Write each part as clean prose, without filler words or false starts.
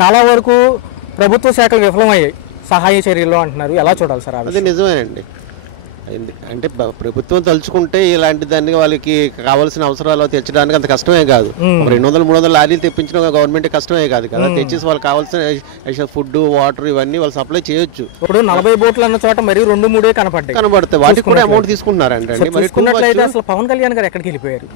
చాలా వరకు ప్రభుత్వ శాఖలు విఫలమయ్యాయి సహాయ చర్యలు అంటున్నారు. ఎలా చూడాలి సార్? అది నిజమేనండి. అంటే ప్రభుత్వం తలుచుకుంటే ఇలాంటి దాన్ని వాళ్ళకి కావాల్సిన అవసరాలు తెచ్చడానికి అంత కష్టమే కాదు. 200-300 లారీలు తెప్పించడం గవర్నమెంట్ కష్టమే కాదు కదా. తెచ్చేసి వాళ్ళకి కావాల్సిన ఫుడ్, వాటర్ ఇవన్నీ వాళ్ళు సప్లై చేయొచ్చు. ఇప్పుడు 40 బోట్లు అన్న చోట మరి 2-3 కనపడతాయి. వాటికి కూడా అమౌంట్ తీసుకుంటున్నారండి. మరి అసలు పవన్ కళ్యాణ్ గారు ఎక్కడికి వెళ్ళిపోయారు?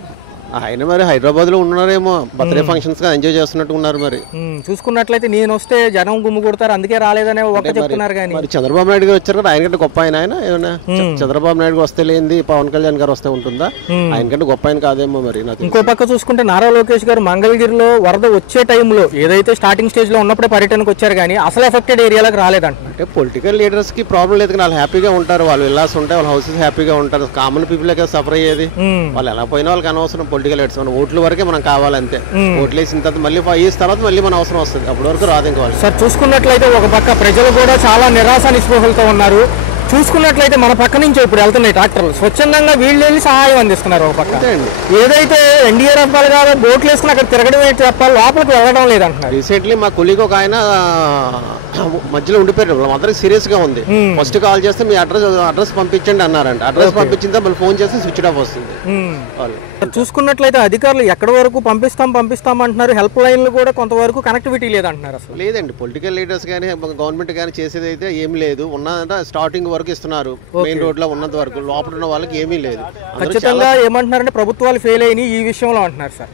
ఆయన మరి హైదరాబాద్ లో ఉన్నారేమో, బర్త్డే ఫంక్షన్స్ గా ఎంజాయ్ చేస్తున్నట్టు ఉన్నారు. మరి చూసుకున్నట్లయితే నేను వస్తే జనం గుమ్ము కొడతారు అందుకే రాలేదనే ఒక చెప్తున్నారు. కానీ మరి చంద్రబాబు నాయుడు గారు వచ్చారు కదా, ఆయన కంటే గొప్ప ఆయన ఏమన్నా చంద్రబాబు నాయుడు వస్తే లేనిది పవన్ కళ్యాణ్ గారు వస్తే ఉంటుందా? ఆయన కంటే గొప్ప ఆయన కాదేమో. మరి ఇంకో పక్క చూసుకుంటే నారా లోకేష్ గారు మంగళగిరిలో వరద వచ్చే టైంలో ఏదైతే స్టార్టింగ్ స్టేజ్ లో ఉన్నప్పుడే పర్యటనకు వచ్చారు కానీ అసలు ఎఫెక్టెడ్ ఏరియాలకు రాలేదంట. అంటే పొలిటికల్ లీడర్స్ కి ప్రాబ్లం లేదు కానీ వాళ్ళు హ్యాపీగా ఉంటారు. వాళ్ళు విల్లాస్ ఉంటాయి, వాళ్ళ హౌసెస్ హ్యాపీగా ఉంటారు. కామన్ పీపుల్ సఫర్ అయ్యేది. వాళ్ళు ఎలా పోయినా వాళ్ళకి అనవసరం పొలిటికల్ లీడర్స్. మన ఓట్లు వరకే మనం కావాలంతే. ఓట్లు వేసిన తర్వాత మళ్ళీ 5 years తర్వాత మళ్ళీ మన అవసరం వస్తుంది. అప్పటి వరకు రాదు. ఇంకా సార్ చూసుకున్నట్లయితే ఒక పక్క ప్రజలు కూడా చాలా నిరాశ నిస్పృహలతో ఉన్నారు. చూసుకున్నట్లయితే మన పక్క నుంచి ఇప్పుడు వెళ్తున్నాయి ట్రాక్టర్లు, స్వచ్ఛందంగా వీళ్ళు వెళ్ళి సహాయం అందిస్తున్నారు. ఒక పక్క ఏదైతే ఎన్డీఆర్ఎఫ్ వాళ్ళు కాదు బోట్లు వేసుకుని అక్కడ తిరగడమే చెప్పాలి, లోపలికి వెళ్ళడం లేదంటున్నారు. రీసెంట్లీ మా కొలీగ్ ఒక ఆయన మధ్యలో ఉండిపోయారు. అందరికి సీరియస్ గా ఉంది. ఫస్ట్ కాల్ చేస్తే మీ అడ్రస్ పంపించండి అన్నారంట. అడ్రస్ పంపించిందా మళ్ళీ ఫోన్ చేస్తే స్విచ్ ఆఫ్ వస్తుంది. చూసుకున్నట్లయితే అధికారులు ఎక్కడి వరకు పంపిస్తాం అంటున్నారు. హెల్ప్ లైన్లు కూడా కొంతవరకు కనెక్టివిటీ లేదంటున్నారు. అసలు లేదండి. పొలిటికల్ లీడర్స్ కానీ గవర్నమెంట్ కానీ చేసేది అయితే ఏం లేదు. ఉన్నదంటే స్టార్టింగ్ వరకు ఇస్తున్నారు. మెయిన్ రోడ్ లో ఉన్నంత వరకు, లోపల ఉన్న వాళ్ళకి ఏమీ లేదు. ఖచ్చితంగా ఏమంటున్నారంటే ప్రభుత్వాలు ఫెయిల్ అయినాయి ఈ విషయంలో అంటున్నారు. సార్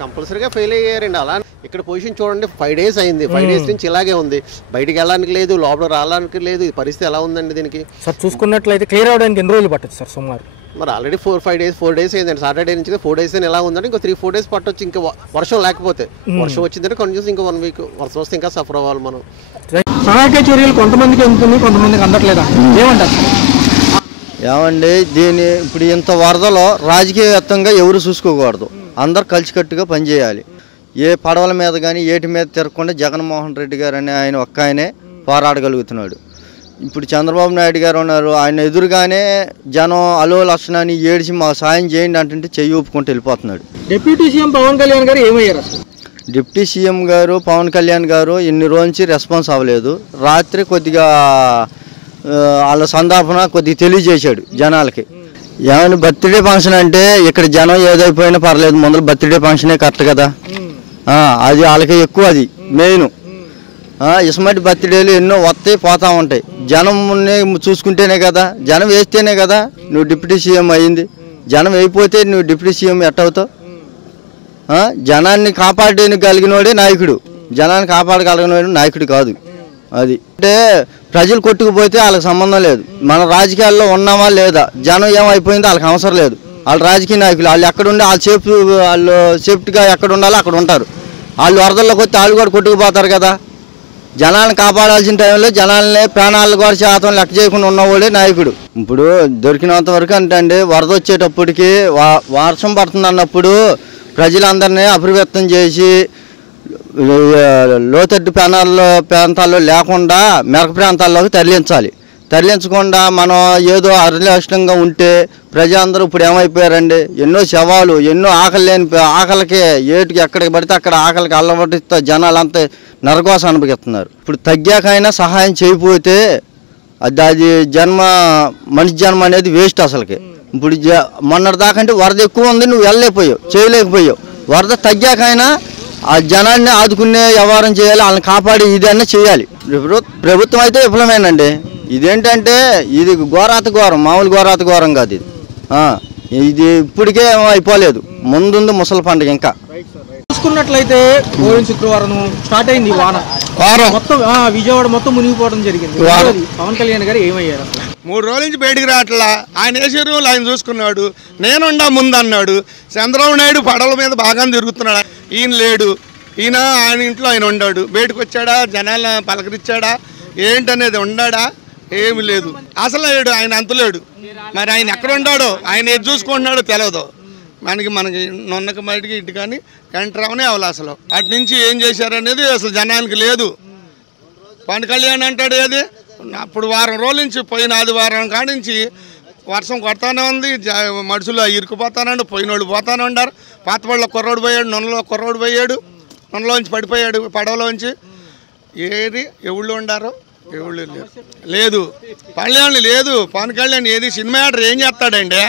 కంపల్సరీగా ఫెయిల్ అయ్యారండి. అలా ఇక్కడ పొజిషన్ చూడండి, 5 days అయింది. 5 days నుంచి ఇలాగే ఉంది. బయటికి వెళ్ళడానికి లేదు, లోపల రావడానికి లేదు. ఈ పరిస్థితి ఎలా ఉందండి దీనికి? సార్ చూసుకున్నట్లయితే క్లియర్ అవడానికి ఎన్ని రోజులు పట్టచ్చు సార్ సుమారు? మరి ఆల్రెడీ 4 days అయిందండి. సాటర్డే నుంచి 4 days ఎలా ఉందంటే ఇంకో 3-4 days పట్టొచ్చు. ఇంకా వర్షం లేకపోతే, వర్షం వచ్చిందంటే కంటిన్యూస్ ఇంకా 1 week వర్షం వస్తే ఇంకా సఫర్ అవ్వాలి మనం. సహాయక చర్యలు కొంతమందికి అందుతుంది, కొంతమందికి అందట్లేదా ఏమంటారు? ఏమండి దీని ఇప్పుడు ఇంత వరదలో రాజకీయవేత్తంగా ఎవరు చూసుకోకూడదు. అందరు కలిసికట్టుగా పనిచేయాలి. ఏ పడవల మీద కానీ ఏటి మీద తిరగకుండా జగన్మోహన్ రెడ్డి గారు అనే ఆయన ఒక్క ఆయనే పోరాడగలుగుతున్నాడు. ఇప్పుడు చంద్రబాబు నాయుడు గారు ఉన్నారు, ఆయన ఎదురుగానే జనం అలో లక్షణాన్ని ఏడిచి మాకు సాయం చేయండి అంటే చెయ్యి ఊపుకుంటూ వెళ్ళిపోతున్నాడు. డిప్యూటీ సీఎం పవన్ కళ్యాణ్ గారు ఏమయ్యారు? డిప్యూటీ సీఎం గారు పవన్ కళ్యాణ్ గారు ఇన్ని రోజు నుంచి రెస్పాన్స్ అవ్వలేదు. రాత్రి కొద్దిగా వాళ్ళ సందాపన కొద్దిగా తెలియజేశాడు జనాలకి. ఏమైనా బర్త్డే ఫంక్షన్ అంటే ఇక్కడ జనం ఏదైపోయినా పర్లేదు, ముందర బర్త్డే ఫంక్షనే కరెక్ట్ కదా. అది వాళ్ళకి ఎక్కువ, అది మెయిన్. ఇస్మటి బర్త్డేలు ఎన్నో వస్తాయి పోతా ఉంటాయి. జనం చూసుకుంటేనే కదా, జనం వేస్తేనే కదా నువ్వు డిప్యూటీ సీఎం అయ్యింది. జనం అయిపోతే నువ్వు డిప్యూటీ సీఎం ఎట్టవుతావు? జనాన్ని కాపాడగలిగినోడే నాయకుడు, జనాన్ని కాపాడగలిగినోడు నాయకుడు కాదు. అది అంటే ప్రజలు కొట్టుకుపోతే వాళ్ళకి సంబంధం లేదు. మన రాజకీయాల్లో ఉన్నామా లేదా, జనం ఏమైపోయిందో వాళ్ళకి అవసరం లేదు. వాళ్ళు రాజకీయ నాయకులు, వాళ్ళు ఎక్కడుండి వాళ్ళు సేఫ్టీగా ఎక్కడ ఉండాలో అక్కడ ఉంటారు. వాళ్ళు వరదల్లోకి వస్తే వాళ్ళు కూడా కొట్టుకుపోతారు కదా. జనాలను కాపాడాల్సిన టైంలో జనాలనే ప్రాణాలు కూడా శాతం లెక్క చేయకుండా ఉన్నవాడే నాయకుడు. ఇప్పుడు దొరికినంత వరకు అంటే వరద వచ్చేటప్పటికి వర్షం పడుతుంది అన్నప్పుడు ప్రజలందరినీ అప్రమత్తం చేసి లోతట్టు ప్రాంతాల్లో లేకుండా మెరక ప్రాంతాల్లోకి తరలించకుండా మనం ఏదో అర్లక్షణంగా ఉంటే ప్రజలందరూ ఇప్పుడు ఏమైపోయారండి, ఎన్నో శవాలు, ఎన్నో ఆకలికి ఏటికి ఎక్కడికి పడితే అక్కడ ఆకలికి అల్లబడితో జనాలంతా నరకోసం అనుభవిస్తున్నారు. ఇప్పుడు తగ్గాకైనా సహాయం చేయకపోతే అది మనిషి జన్మ అనేది వేస్ట్ అసలుకి. ఇప్పుడు మొన్నటి దాకంటే వరద ఎక్కువ ఉంది, నువ్వు వెళ్ళలేకపోయావు, చేయలేకపోయావు. వరద తగ్గాకైనా ఆ జనాన్ని ఆదుకునే వ్యవహారం చేయాలి, వాళ్ళని కాపాడి ఇదన్నా చేయాలి. ప్రభుత్వం అయితే విఫలమేనండి. ఇదేంటంటే ఇది ఘోరాత ఘోరం, మామూలు ఘోరాత ఘోరం కాదు ఇది. ఇది ఇప్పటికే అయిపోలేదు, ముందుంది ముసలి పండుగ. ఇంకా చూసుకున్నట్లయితే పోయిన శుక్రవారం స్టార్ట్ అయింది వాన, మొత్తం విజయవాడ మొత్తం మునిగిపోవడం జరిగింది. పవన్ కళ్యాణ్ గారు ఏమయ్యారు? 3 రోజుల నుంచి బయటికి రావట్లా. ఆయన వేసే రూల్ ఆయన చూసుకున్నాడు. నేనుండా ముందు అన్నాడు. చంద్రబాబు నాయుడు పడవల మీద బాగా తిరుగుతున్నాడు. ఈయన లేడు. ఆయన ఇంట్లో ఆయన ఉన్నాడు. బయటకు వచ్చాడా, జనాలను పలకరించాడా, ఏంటనేది ఉన్నాడా? ఏమి లేదు. అసలు లేడు, ఆయన అంతలేడు. మరి ఆయన ఎక్కడ ఉన్నాడో, ఆయన ఏది చూసుకుంటున్నాడో తెలియదు మనకి. నొన్నక బయటికి ఇటు కానీ ఎంటర్ అవనే అవ్వాలి. అసలు అటు నుంచి ఏం చేశారనేది అసలు జనానికి లేదు. పవన్ కళ్యాణ్ అంటాడు ఏది, అప్పుడు వారం రోజుల నుంచి పోయిన ఆదివారం కాడి నుంచి వర్షం కొడతానే ఉంది. మనుషులు ఇరుకుపోతానండి, పోయినోళ్ళు పోతానే ఉన్నారు. పాతపళ్ళ కుర్రోడు పోయాడు, నొన్నలో కుర్రోడు పోయాడు. మనలోంచి పడిపోయాడు పడవలోంచి. ఏది ఎవళ్ళు ఉండారో ఎవళ్ళు లేదు, కళ్యాణ్ లేదు, పవన్ కళ్యాణ్ ఏది సినిమా యాక్టర్ ఏం చేస్తాడండి?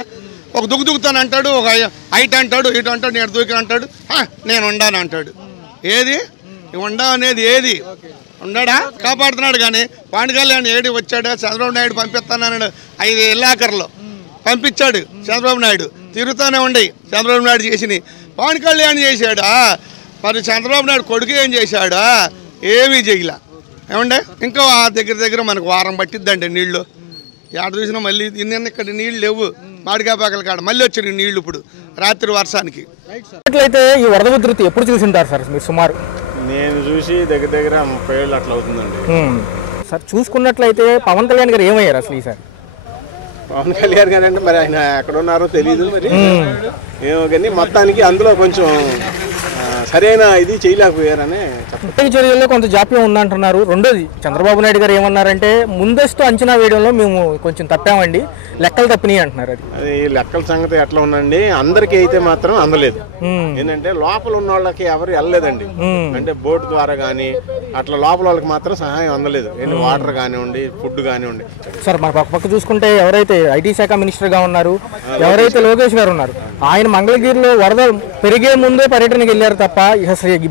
ఒక దుక్కుతాను అంటాడు, ఒక హైట్ అంటాడు, ఇటు అంటాడు, నేను దూకి అంటాడు, నేను ఉండాను అంటాడు. ఏది ఉండా అనేది ఏది ఉండడా? కాపాడుతున్నాడు. కానీ పవన్ కళ్యాణ్ ఏడి వచ్చాడు, చంద్రబాబు నాయుడు పంపిస్తానన్నాడు 5 ఏళ్ళాకర్లో పంపించాడు. చంద్రబాబు నాయుడు తిరుగుతూనే ఉండి చంద్రబాబు నాయుడు చేసినవి పవన్ కళ్యాణ్ చేశాడా? మరి చంద్రబాబు నాయుడు కొడుకు ఏం చేశాడా? ఏమీ చేయలే. ఏమండే ఇంకా దగ్గర మనకు వారం పట్టిద్దండి నీళ్లు. ఎక్కడ చూసినా మళ్ళీ నిన్న ఇక్కడ నీళ్ళు లేవు, మాడికాపాకల కాడ మళ్ళీ వచ్చాడు నీళ్లు ఇప్పుడు రాత్రి వర్షానికి. అట్లయితే ఈ వరద ఉధృతి ఎప్పుడు చూసింటారు సార్ మీరు సుమారు? నేను చూసి దగ్గర 30 ఏళ్ళు అట్లా అవుతుందండి. సార్ చూసుకున్నట్లయితే పవన్ కళ్యాణ్ గారు ఏమయ్యారు అసలు ఈసారి? పవన్ కళ్యాణ్ గారు అంటే మరి ఆయన ఎక్కడ ఉన్నారో తెలియదు, మరి ఏమో కానీ మొత్తానికి అందులో కొంచెం సరైన ఇది చేయలేకపోయారని చర్యల్లో కొంత జాప్యం ఉందంటున్నారు. రెండోది చంద్రబాబు నాయుడు గారు ఏమన్నారంటే ముందస్తు అంచనా వేయడంలో మేము కొంచెం తప్పామండి, లెక్కలు తప్పినాయి అంటున్నారు. అది లెక్కల సంగతి ఎట్లా ఉందండి, అందరికీ అయితే మాత్రం అందలేదు. ఏంటంటే లోపల ఉన్న వాళ్ళకి ఎవరు వెళ్ళలేదండి, అంటే బోట్ ద్వారా కానీ అట్లా లోపల వాళ్ళకి మాత్రం సహాయం అందలేదు. వాటర్ కానివ్వండి, ఫుడ్ కానివ్వండి. సార్ మన పక్క చూసుకుంటే ఎవరైతే ఐటీ శాఖ మినిస్టర్ గా ఉన్నారు, ఎవరైతే లోకేష్ గారు ఉన్నారు, ఆయన మంగళగిరిలో వరద పెరిగే ముందే పర్యటనకి వెళ్ళారు తప్ప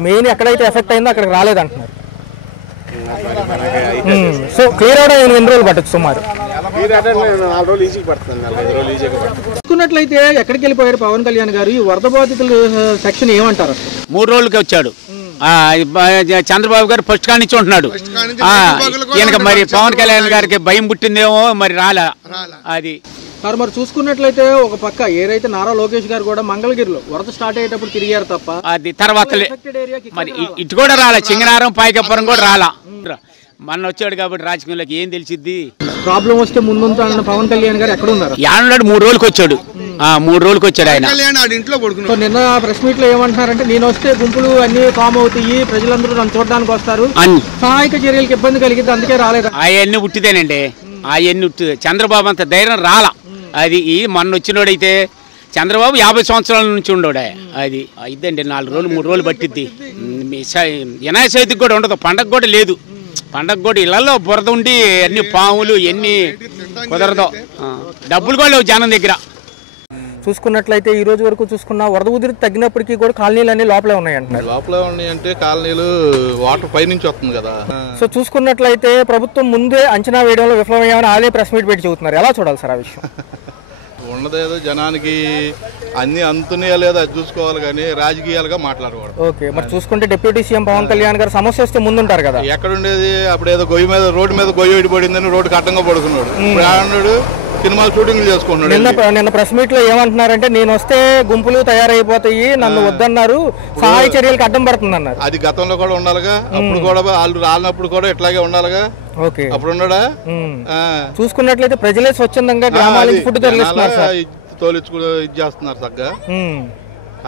మెయిన్ ఎక్కడైతే ఎఫెక్ట్ అయిందో అక్కడికి రాలేదంటున్నారు. సో క్లియర్ అవడం ఎన్ని రోజులు పట్టచ్చు సుమారు? 4 రోజులు ఈజీగా పడుతుంది, 45 రోజులు ఈజీగా పడుతుంది. చూసుకున్నట్లయితే ఎక్కడికి వెళ్ళిపోయారు పవన్ కళ్యాణ్ గారు? ఈ వరద బాధితులు సెక్షన్ ఏమంటారు? 3 రోజులకి వచ్చాడు. చంద్రబాబు గారు ఫస్ట్ కాడి నుంచి ఉంటున్నాడు. ఈయనక మరి పవన్ కళ్యాణ్ గారికి భయం పుట్టిందేమో మరి రాలా అది. సార్ మరి చూసుకున్నట్లయితే ఒక పక్క ఏదైతే నారా లోకేష్ గారు కూడా మంగళగిరిలో వరద స్టార్ట్ అయ్యేటప్పుడు తిరిగారు తప్ప అది తర్వాత మరి ఇటు కూడా రాలా, చింగనారం పాయకపురం కూడా రాలా. మన వచ్చాడు కాబట్టి రాజకీయంలోకి ఏం తెలిసిద్ది. ప్రాబ్లం వస్తే ముందుంటానన్న పవన్ కళ్యాణ్ గారు ఎక్కడ ఉన్నారు? యానున్నాడు 3 రోజులకి వచ్చాడు. 3 రోజులకి వచ్చాడు ఆయన. ఇంట్లో నిన్న ప్రెస్ మీట్ లో ఏమంటున్నారంటే నేను వస్తే గుంపులు అన్ని ఫామ్ అవుతాయి, ప్రజలందరూ నన్ను చూడడానికి వస్తారు, సహాయక చర్యలకు ఇబ్బంది కలిగింది, అందుకే రాలేదు. అవన్నీ ఉట్టిదేనండి, అవన్నీ ఉట్టిదే. చంద్రబాబు అంత ధైర్యం రాలా. అది మొన్న వచ్చినోడైతే చంద్రబాబు 50 సంవత్సరాల నుంచి ఉండోడే. అది ఇద్దండి 4 రోజులు 3 రోజులు పట్టిద్ది. వినాయక చవితికి కూడా ఉండదు, పండగ కూడా లేదు. పండగ కూడా ఇళ్లలో బురద ఉండి అన్ని పాములు ఎన్ని కుదరదు, డబ్బులు కూడా లేవు జనం దగ్గర. చూసుకున్నట్లయితే ఈ రోజు వరకు చూసుకున్న వరద ఉధృతి తగ్గినప్పటికీ కూడా కాలనీలు అన్ని లోపలే ఉన్నాయి అంటున్నారు. లోపలే ఉన్నాయి అంటే కాలనీలు వాటర్ పై నుంచి వస్తుంది కదా. సో చూసుకున్నట్లయితే ప్రభుత్వం ముందే అంచనా వేయడంలో విఫలమయ్యామని ఆలే ప్రెస్ మీట్ పెట్టి చెబుతున్నారు. ఎలా చూడాలి సార్ ఆ విషయం? ఉన్నదేదో జనానికి అన్ని అందుతున్నాయా లేదా అది చూసుకోవాలి కానీ రాజకీయాలుగా మాట్లాడకూడదు. ఓకే, మరి చూసుకుంటే డిప్యూటీ సీఎం పవన్ కళ్యాణ్ గారు సమస్య వస్తే ముందుంటారు కదా. ఎక్కడుండేది అప్పుడు ఏదో గొయ్యి మీద రోడ్డు మీద గొయ్యి పడిందని రోడ్డుకి అడ్డంగా పడుకున్నాడు. ఇప్పుడు సినిమాలు షూటింగ్లు చేసుకుంటున్నాడు. నిన్న ప్రెస్ మీట్ లో ఏమంటున్నారంటే నేను వస్తే గుంపులు తయారైపోతాయి, నన్ను వద్దన్నారు, సహాయ చర్యలకు అడ్డం పడుతుంది అన్నారు. అది గతంలో కూడా ఉండాలిగా, అప్పుడు కూడా వాళ్ళు రాలినప్పుడు కూడా ఇట్లాగే ఉండాలిగా. ఓకే, అప్పుడు ఉన్నాడా? చూసుకున్నట్లయితే ప్రజలే స్వచ్ఛందంగా గ్రామాలకు ఫుడ్ తరలిస్తున్నారు, తోలించుకుని ఇది చేస్తున్నారు తగ్గ.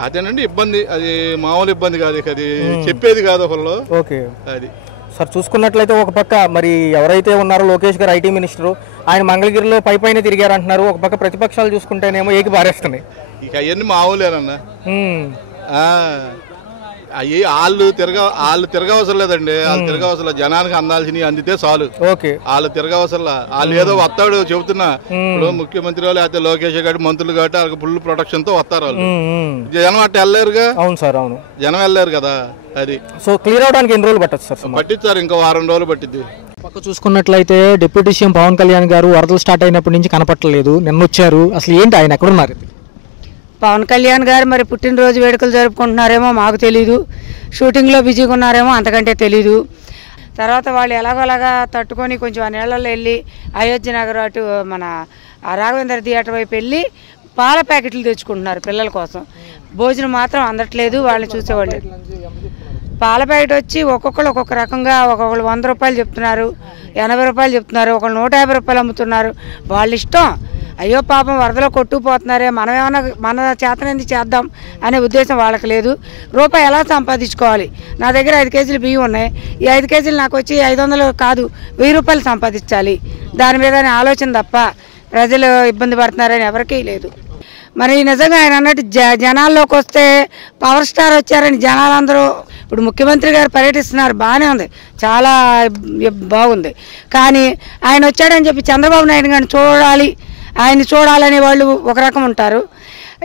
అదేనండి ఇబ్బంది, అది మామూలు ఇబ్బంది కాదు, అది చెప్పేది కాదు ఒకళ్ళు. ఓకే, అది సార్ చూసుకున్నట్లయితే ఒక పక్క మరి ఎవరైతే ఉన్నారో లోకేష్ గారు ఐటీ మినిస్టర్, ఆయన మంగళగిరిలో పైన తిరిగారు అంటున్నారు. ఒక పక్క ప్రతిపక్షాలు చూసుకుంటేనేమో ఏకి బారేస్తున్నాయి. ఇక అవన్నీ మామూలేనన్నా, అవి వాళ్ళు తిరగవసరం లేదండి. వాళ్ళు తిరగవసరం లేదు, జనానికి అందాల్సినవి అందితే చాలు. వాళ్ళు తిరగవసరం, వాళ్ళు ఏదో వస్తాడు చెబుతున్నా. ఇప్పుడు ముఖ్యమంత్రి లేకపోతే లోకేష్ గారి మంత్రులు కాబట్టి వాళ్ళకి ఫుల్ ప్రొటెక్షన్ తో వస్తారు. వాళ్ళు జనం అట్ట వెళ్ళలేరుగా. అవును సార్, అవును, జనం వెళ్ళలేరు కదా. అది సో క్లియర్ అవడానికి ఎన్ని రోజులు పట్టచ్చు సార్? పట్టించారు, ఇంకో 4 రోజులు పట్టింది. పక్క చూసుకున్నట్లయితే డిప్యూటీ సీఎం పవన్ కళ్యాణ్ గారు వరదలు స్టార్ట్ అయినప్పటి నుంచి కనపట్టలేదు, నిన్న వచ్చారు. అసలు ఏంటి ఆయన ఎక్కడున్నారు? పవన్ కళ్యాణ్ గారు మరి పుట్టినరోజు వేడుకలు జరుపుకుంటున్నారేమో మాకు తెలీదు, షూటింగ్లో బిజీగా ఉన్నారేమో అంతకంటే తెలీదు. తర్వాత వాళ్ళు ఎలాగోలాగా తట్టుకొని కొంచెం ఆ నీళ్ళల్లో వెళ్ళి అయోధ్య నగర్ అటు మన రాఘవేంద్ర థియేటర్ వైపు వెళ్ళి పాల ప్యాకెట్లు తెచ్చుకుంటున్నారు పిల్లల కోసం. భోజనం మాత్రం అందట్లేదు, వాళ్ళని చూసేవాళ్ళు. పాల ప్యాకెట్ వచ్చి ఒక్కొక్కరు ఒక్కొక్క రకంగా, ఒక్కొక్కరు 100 రూపాయలు చెప్తున్నారు, 80 రూపాయలు చెప్తున్నారు, ఒకళ్ళు 150 రూపాయలు అమ్ముతున్నారు. వాళ్ళ ఇష్టం. అయ్యో పాపం వరదలో కొట్టుకుపోతున్నారే, మనం ఏమన్నా మన చేతనేది చేద్దాం అనే ఉద్దేశం వాళ్ళకి లేదు. రూపాయి ఎలా సంపాదించుకోవాలి? నా దగ్గర 5 కేజీలు బియ్యం ఉన్నాయి, ఈ 5 కేజీలు నాకు వచ్చి 500 కాదు 1000 రూపాయలు సంపాదించాలి, దాని మీద ఆలోచన తప్ప ప్రజలు ఇబ్బంది పడుతున్నారని ఎవరికీ లేదు. మరి నిజంగా ఆయన అన్నట్టు జనాల్లోకి వస్తే పవర్ స్టార్ వచ్చారని జనాలందరూ ఇప్పుడు ముఖ్యమంత్రి గారు పర్యటిస్తున్నారు, బాగానే ఉంది, చాలా బాగుంది. కానీ ఆయన వచ్చాడని చెప్పి చంద్రబాబు నాయుడు గారిని చూడాలి, ఆయన చూడాలనే వాళ్ళు ఒక రకం ఉంటారు,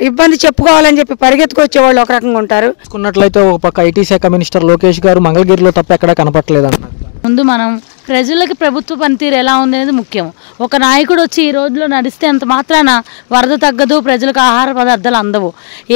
ఇబ్బంది చెప్పుకోవాలని చెప్పి పరిగెత్తుకొచ్చే వాళ్ళు ఒక రకంగా ఉంటారు. చూసుకున్నట్లయితే ఒక పక్క ఐటీ శాఖ మినిస్టర్ లోకేష్ గారు మంగళగిరిలో తప్ప ఎక్కడా కనపట్లేదు అన్నారు. ముందు మనం ప్రజలకి ప్రభుత్వ పనితీరు ఎలా ఉంది అనేది ముఖ్యం. ఒక నాయకుడు వచ్చి ఈ రోజులో నడిస్తే అంత మాత్రాన వరద తగ్గదు, ప్రజలకు ఆహార పదార్థాలు అందవు.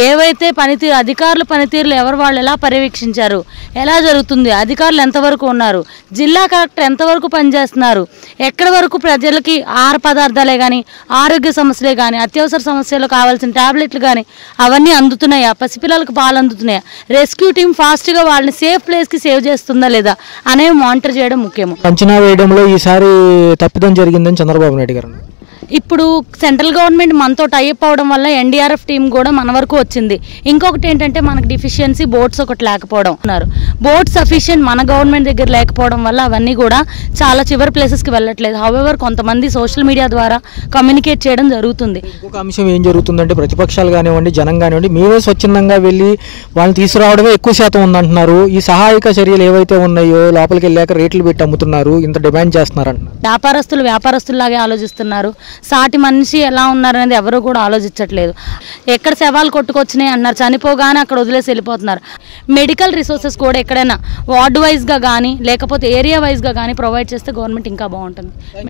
ఏవైతే పనితీరు అధికారుల పనితీరులు ఎవరు వాళ్ళు ఎలా పర్యవేక్షించారు, ఎలా జరుగుతుంది, అధికారులు ఎంతవరకు ఉన్నారు, జిల్లా కలెక్టర్ ఎంతవరకు పనిచేస్తున్నారు, ఎక్కడి వరకు ప్రజలకి ఆహార పదార్థాలే కానీ ఆరోగ్య సమస్యలే కానీ అత్యవసర సమస్యలు కావాల్సిన టాబ్లెట్లు కానీ అవన్నీ అందుతున్నాయా, పసిపిల్లలకు పాలు అందుతున్నాయా, రెస్క్యూ టీం ఫాస్ట్గా వాళ్ళని సేఫ్ ప్లేస్కి సేవ్ చేస్తుందా లేదా అనేవి మానిటర్ చేయడం ముఖ్యము. అంచనా వేయడంలో ఈసారి తప్పిదం జరిగిందని చంద్రబాబు నాయుడు గారు. ఇప్పుడు సెంట్రల్ గవర్నమెంట్ మనతో టైఅప్ అవడం వల్ల ఎన్డీఆర్ఎఫ్ టీం కూడా మన వరకు వచ్చింది. ఇంకొకటి ఏంటంటే మనకు డిఫిషియన్సీ బోట్స్ ఒకటి లేకపోవడం ఉన్నారు. బోట్ సఫిషియెంట్ మన గవర్నమెంట్ దగ్గర లేకపోవడం వల్ల అవన్నీ కూడా చాలా చివరి ప్లేసెస్కి వెళ్ళట్లేదు. హౌవెవర్ కొంతమంది సోషల్ మీడియా ద్వారా కమ్యూనికేట్ చేయడం జరుగుతుంది. ఇంకొక అంశం ఏం జరుగుతుందంటే ప్రతిపక్షాలు కానివ్వండి, జనం కానివ్వండి, మేమే స్వచ్ఛందంగా వెళ్ళి వాళ్ళని తీసుకురావడమే ఎక్కువ శాతం ఉందంటున్నారు. ఈ సహాయక చర్యలు ఏవైతే ఉన్నాయో లోపలికి వెళ్ళాక రేట్లు పెట్టి అమ్ముతున్నారు, ఇంత డిమాండ్ చేస్తున్నారు అంటున్నారు. వ్యాపారస్తుల్లాగే ఆలోచిస్తున్నారు. సాటి మనిషి ఎలా ఉన్నారనేది ఎవరు కూడా ఆలోచించట్లేదు. ఎక్కడ శవాలు కొట్టుకొచ్చినాయి అన్నారు, చనిపోగానే అక్కడ వదిలేసి వెళ్ళిపోతున్నారు. మెడికల్ రిసోర్సెస్ కూడా ఎక్కడైనా వార్డు వైజ్గా కానీ లేకపోతే ఏరియా వైజ్గా కానీ ప్రొవైడ్ చేస్తే గవర్నమెంట్ ఇంకా బాగుంటుంది.